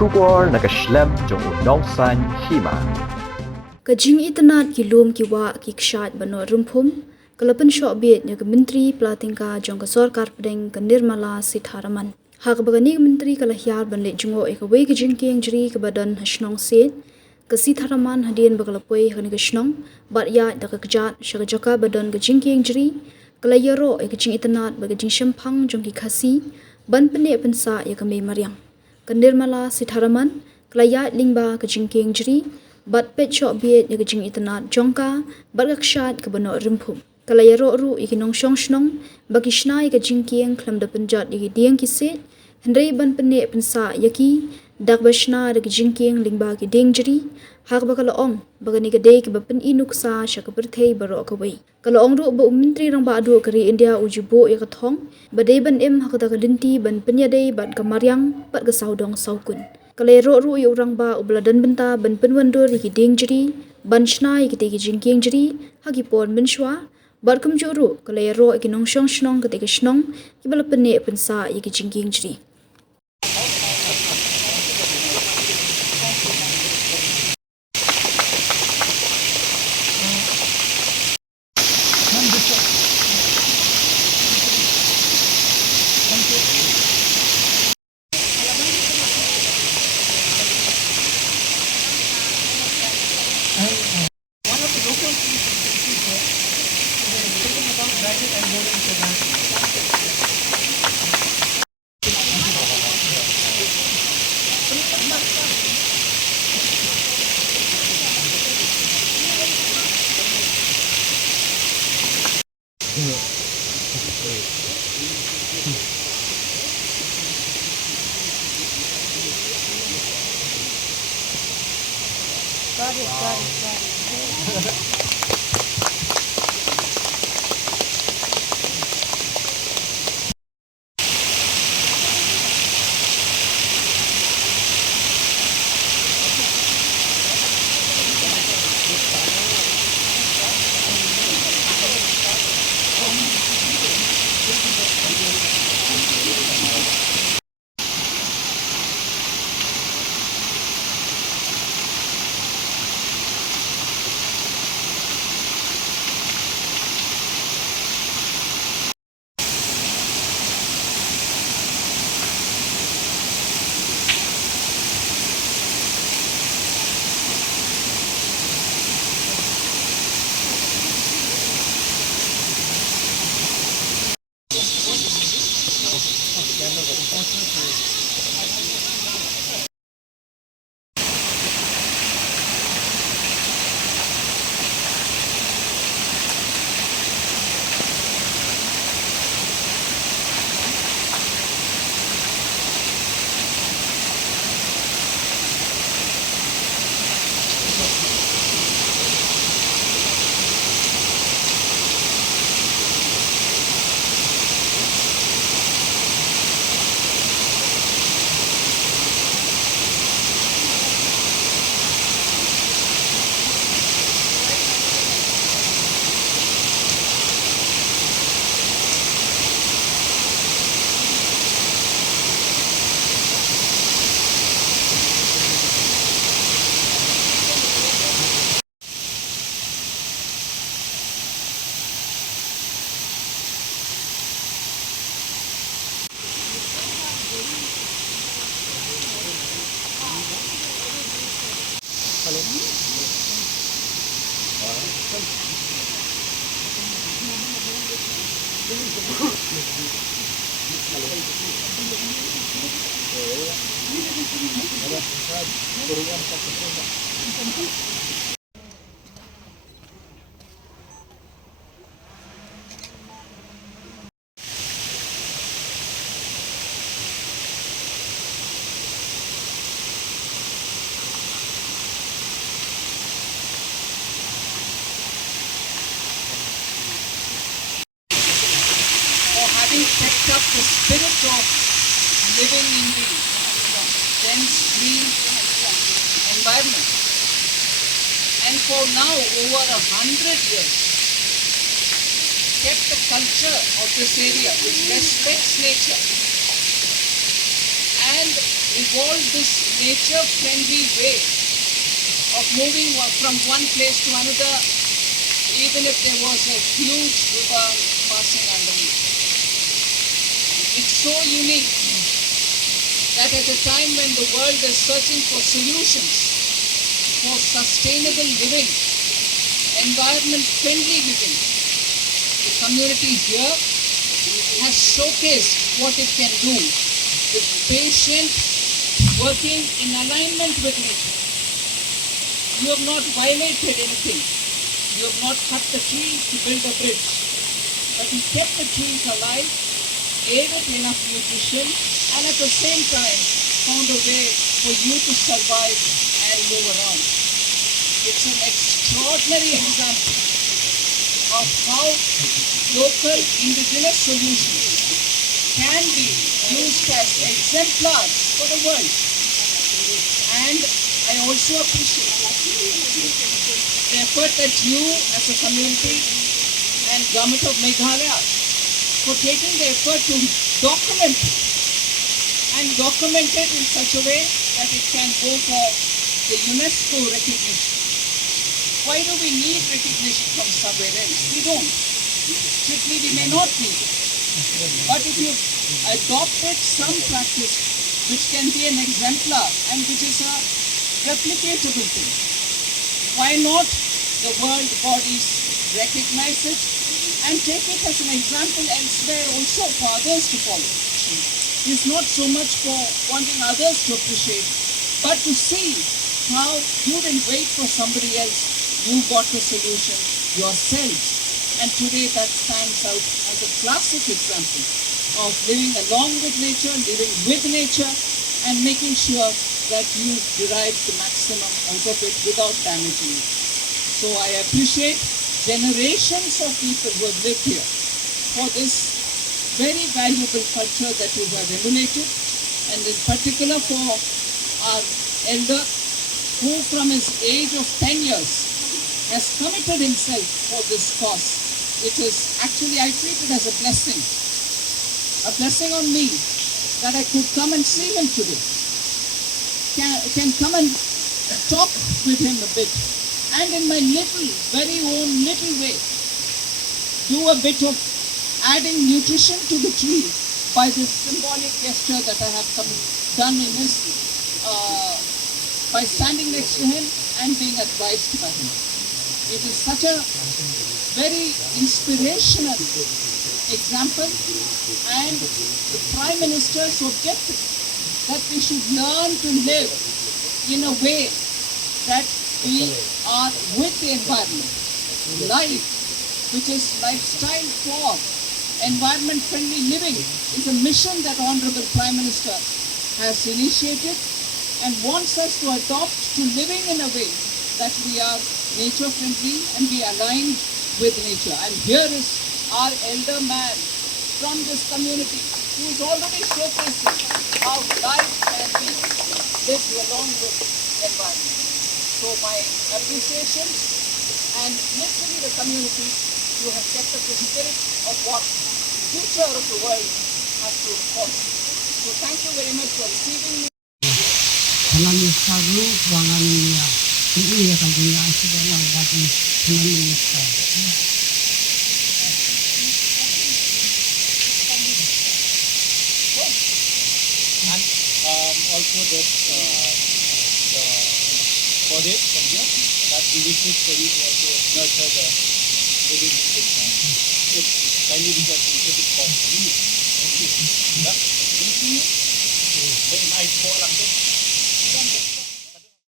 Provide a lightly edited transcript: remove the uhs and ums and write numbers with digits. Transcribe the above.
Shugor na Khlem Jngoh Nongsan Hima. Kajing itanat ki lom ki wa ki kshat bano rumphum kalapan shobet nya menteri platingka jong ka sarkar pedeng ka Nirmala sitharaman hak bagani menteri kalahyar banle Jngoh ekawei ka Jingkieng jri ka badan hashnong set ka sitharaman hadien bagalapoi kan ka shnong bat ya da ka kjat shaga jaka badan ka Jingkieng jri kala Ïaroh ka jing itanat baga jing shampang jong ki khasi ban pene pensa ya ka me Mariang ka Nirmala sitharaman kala ya lingba ka Jingkieng jri bat Pynjot biet ya jing itanat jongka bat gakshat ka bano rimpum kala Ïaroh ru ikinong shnong bagi Shna ka Jingkieng Khlem da Pynjot iki dieng ki set hendrei ban pene pensa yaki dak ba Shna da Jingkieng lingba ki deng jri hak ba kala ong bagani ka dei ki ba pen inuksa shaka berthei baro ka wei kala ong ru ba menteri rang ba adu kari India ujibo ya ka thong ba dei ban em hak da ka dinti ban penya dei bat ka Mariang bat ka saudong saukun kala Ïaroh ru yu rang ba ubladan benta ban penwandur iki deng jri ban Shna iki te ki Jingkieng jri haki pon menshwa bat kum juru kala Ïaroh iki nong shnong ka te ki shnong ki bala pene pensa iki Jingkieng jri One of the local people thinking about graduate and going international. Got it. Having kept up the spirit of living in the dense green environment, and for now over 100 years kept the culture of this area which respects nature and evolved this nature-friendly way of moving from one place to another, even if there was a huge river passing underneath. It's so unique that at a time when the world is searching for solutions for sustainable living, environment-friendly living, the community here has showcased what it can do with patient working in alignment with nature. You have not violated anything. You have not cut the trees to build a bridge, but you kept the trees alive, gave it enough nutrition, and at the same time found a way for you to survive and move around. It's an extraordinary example of how local indigenous solutions can be used as exemplars for the world. And I also appreciate the effort that you as a community and Government of Meghalaya for taking the effort to document it and document it in such a way that it can go for the UNESCO recognition. Why do we need recognition from somewhere else? We don't. Strictly, we may not need it. But if you adopted some practice which can be an exemplar and which is a replicatable thing, why not the world bodies recognize it and take it as an example elsewhere also for others to follow? It's not so much for wanting others to appreciate, but to see how you didn't wait for somebody else. You got the solution yourselves. And today that stands out as a classic example of living along with nature, living with nature, and making sure that you derive the maximum out of it without damaging it. So I appreciate generations of people who have lived here for this very valuable culture that you have emulated, and in particular for our elder who from his age of 10 years has committed himself for this cause. It is actually, I treat it as a blessing on me that I could come and see him today. Can come and talk with him a bit, and in my very own little way, do a bit of adding nutrition to the tree by this symbolic gesture that I have done in his, by standing next to him and being advised by him. It is such a very inspirational example, and the Prime Minister's objective that we should learn to live in a way that we are with the environment. Life, which is lifestyle for environment-friendly living, is a mission that Honorable Prime Minister has initiated and wants us to adopt to living in a way that we are nature-friendly and we align with nature. And here is our elder man from this community who is already showcasing how life can be lived along with environment. So my appreciations, and literally the community, you have kept up the spirit of what the future of the world has to follow. So thank you very much for receiving me. 하나님 사로 왕하느냐 이에 가지고 아시던 양가지 하나님의 사. And also this the forest from here that we wish for you to also nurture the living with it's kindly request to take it for me. Thank you. Yeah. Very nice for like this.